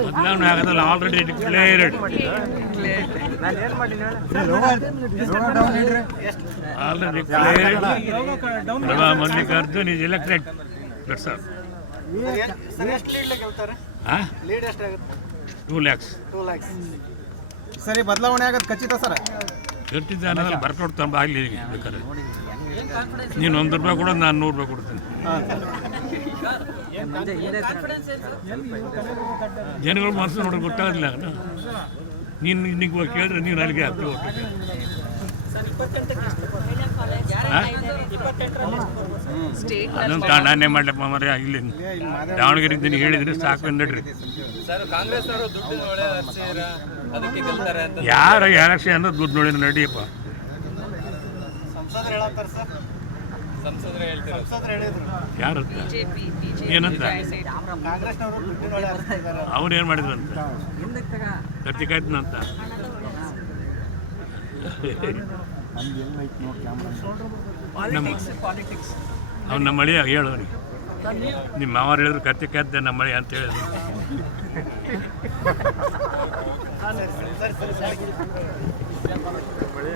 ಬದಲಾವಣೆ ಆಗೋದಲ್ಲ, already declared. Already declared. Prabha Mallikarjun is elected. Sir 2 lakhs. ಸರಿ, ಬದಲಾವಣೆ ಆಗೋದು ಖಚಿತ ಸರ್. ಖಚಿತ ಅನ್ನೋದ್ರಲ್ಲಿ ಬರ್ಕೊಡ್ತಾನೆ ಆಗಲಿ ಬೇಕಾದ್ರೆ. ನೀನು 1 ರೂಪಾಯಿ ಕೊಡೋದು, ನಾನು 100 ರೂಪಾಯಿ ಕೊಡ್ತೀನಿ. ಜನಗಳ ಮನಸ್ಸು ನೋಡೋದು ಗೊತ್ತಾಗಲಿಲ್ಲ. ನೀನು ನಿನಗೆ ಕೇಳಿದ್ರೆ ನೀನು ಅಲ್ಲಿಗೆ ಆಗ್ತೀವಿ. ಅದೊಂದು ನಾನೇ ಮಾಡ್ಲಪ್ಪ ಮರ ಇಲ್ಲಿ ದಾವಣಗೆರೆ ಇದ್ದೀನಿ ಹೇಳಿದ್ರೆ ಸಾಕು ನಡ್ರಿ. ಯಾರು ಎಲೆಕ್ಷನ್ ಅನ್ನೋದು ದುಡ್ಡು ನೋಡಿ ನಡಿಯಪ್ಪ. ಯಾರು ಏನಂತ ಅವ್ರು ಏನು ಮಾಡಿದ್ರಂತ ಕತ್ತಿಕಾಯ್ತನಂತ. ಅವ್ನು ನಮ್ಮ ಮಳೆ ಹೇಳೋರಿ, ನಿಮ್ಮ ಮಾವರು ಹೇಳಿದ್ರು ಕತ್ತಿ ಕಾಯ್ದೆ ನಮ್ಮ ಮಳೆ ಅಂತ ಹೇಳಿದ್ರು.